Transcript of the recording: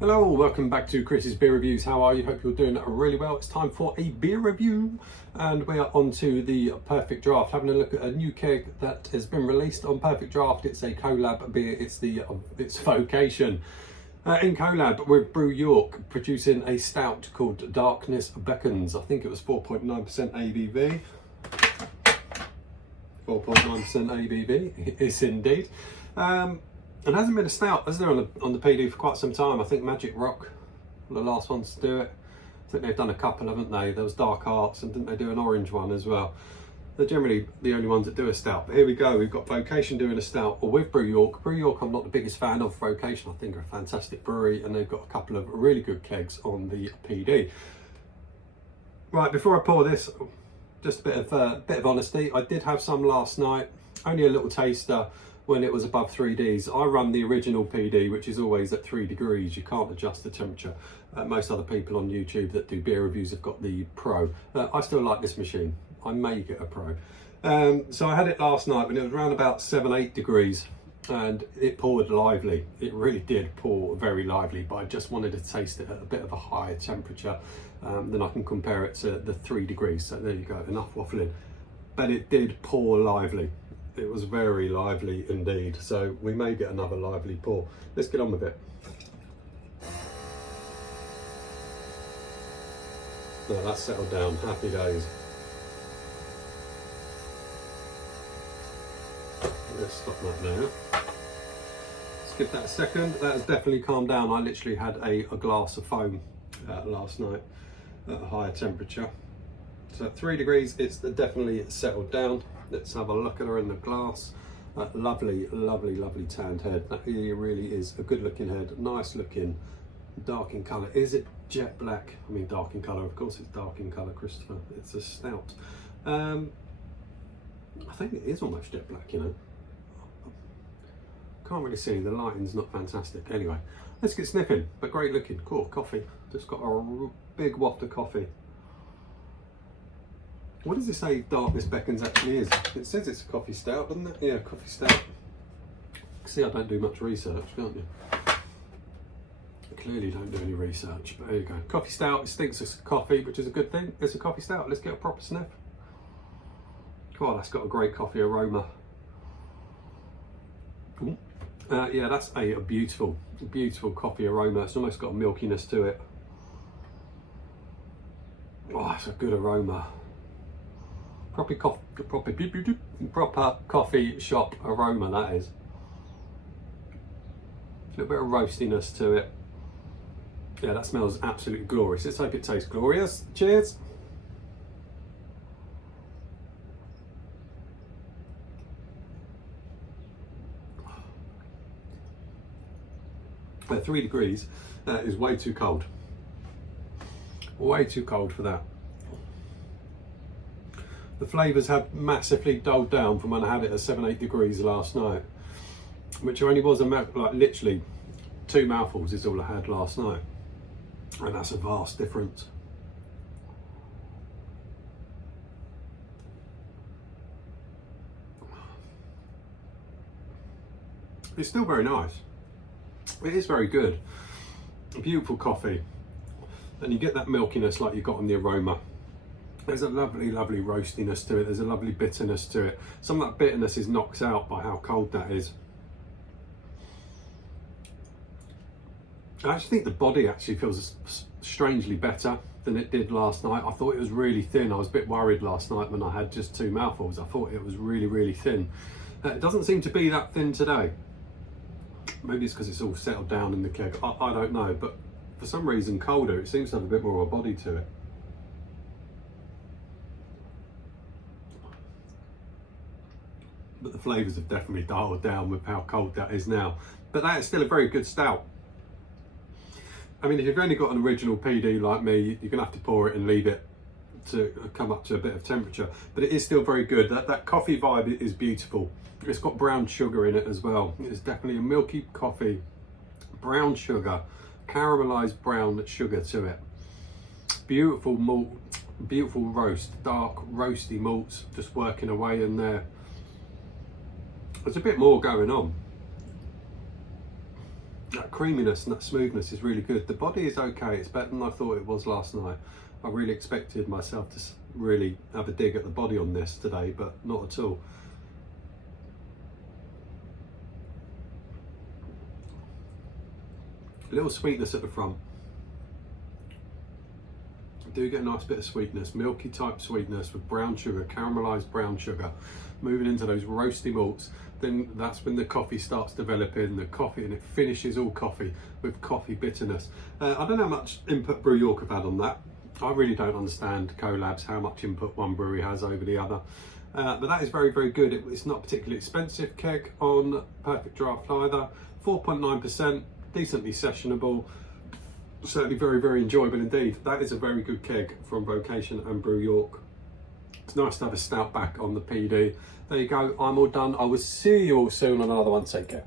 Hello, welcome back to Chris's Beer Reviews. How are you? Hope you're doing really well. It's time for a beer review and we are on to the Perfect Draft, having a look at a new keg that has been released on Perfect Draft. It's a collab beer, it's Vocation. In collab with Brew York, producing a stout called Darkness Beckons. I think it was 4.9% ABV. 4.9% ABV, it's indeed. It hasn't been a stout, has there, on the PD for quite some time. I think Magic Rock were the last ones to do it. I think they've done a couple, haven't they? There was Dark Arts, and didn't they do an orange one as well? They're generally the only ones that do a stout. But here we go, we've got Vocation doing a stout with Brew York. Brew York, I'm not the biggest fan of. Vocation, I think, are a fantastic brewery, and they've got a couple of really good kegs on the PD. Right, before I pour this, just a bit of honesty. I did have some last night, only a little taster when it was above 3Ds. I run the original PD, which is always at 3 degrees. You can't adjust the temperature. Most other people on YouTube that do beer reviews have got the Pro. I still like this machine. I may get a Pro. So I had it last night when it was around about 7-8 degrees and it poured lively. It really did pour very lively, but I just wanted to taste it at a bit of a higher temperature. Then I can compare it to the 3 degrees. So there you go, enough waffling. But it did pour lively. It was very lively indeed. So we may get another lively pour. Let's get on with it. No, that's settled down. Happy days. Let's stop that now. Let's give that a second. That has definitely calmed down. I literally had a glass of foam last night at a higher temperature. So at 3 degrees, it's definitely settled down. Let's have a look at her in the glass. Lovely, lovely, lovely tanned head. That really is a good looking head. Nice looking, dark in colour. Is it jet black? I mean, dark in colour. Of course it's dark in colour, Christopher. It's a stout. I think it is almost jet black, you know. Can't really see, the lighting's not fantastic. Anyway, let's get sniffing, but great looking. Cool, coffee. Just got a big waft of coffee. What does it say Darkness Beckons actually is? It says it's a coffee stout, doesn't it? Yeah, coffee stout. See, I don't do much research, can't you? I clearly don't do any research, but there you go. Coffee stout, it stinks of coffee, which is a good thing. It's a coffee stout. Let's get a proper sniff. God, that's got a great coffee aroma. Yeah, that's a beautiful, beautiful coffee aroma. It's almost got a milkiness to it. Oh, it's a good aroma. Proper coffee shop aroma, that is. A little bit of roastiness to it. Yeah, that smells absolutely glorious. Let's hope it tastes glorious. Cheers. At 3 degrees, that is way too cold. Way too cold for that. The flavours have massively dulled down from when I had it at 7-8 degrees last night, which only was like literally 2 mouthfuls is all I had last night, and that's a vast difference. It's still very nice. It is very good. Beautiful coffee, and you get that milkiness like you got on the aroma. There's a lovely, lovely roastiness to it. There's a lovely bitterness to it. Some of that bitterness is knocked out by how cold that is. I actually think the body actually feels strangely better than it did last night. I thought it was really thin. I was a bit worried last night when I had just 2 mouthfuls. I thought it was really, really thin. It doesn't seem to be that thin today. Maybe it's because it's all settled down in the keg. I don't know, but for some reason colder, it seems to have a bit more of a body to it. But the flavours have definitely dialed down with how cold that is now. But that is still a very good stout. I mean, if you've only got an original PD like me, you're going to have to pour it and leave it to come up to a bit of temperature. But it is still very good. That coffee vibe is beautiful. It's got brown sugar in it as well. It's definitely a milky coffee, brown sugar, caramelised brown sugar to it. Beautiful malt, beautiful roast, dark roasty malts just working away in there. There's a bit more going on. That creaminess and that smoothness is really good. The body is okay, it's better than I thought it was last night. I really expected myself to really have a dig at the body on this today, but not at all. A little sweetness at the front. I do get a nice bit of sweetness, milky type sweetness with brown sugar, caramelized brown sugar, moving into those roasty malts. Then that's when the coffee starts developing, the coffee, and it finishes all coffee with coffee bitterness. I don't know how much input Brew York have had on that. I really don't understand collabs, how much input one brewery has over the other. But that is very, very good. It's not particularly expensive keg on Perfect Draft either. 4.9%, decently sessionable. Certainly very, very enjoyable indeed. That is a very good keg from Vocation and Brew York. It's nice to have a stout back on the PD. There you go, I'm all done. I will see you all soon on another one. Take care.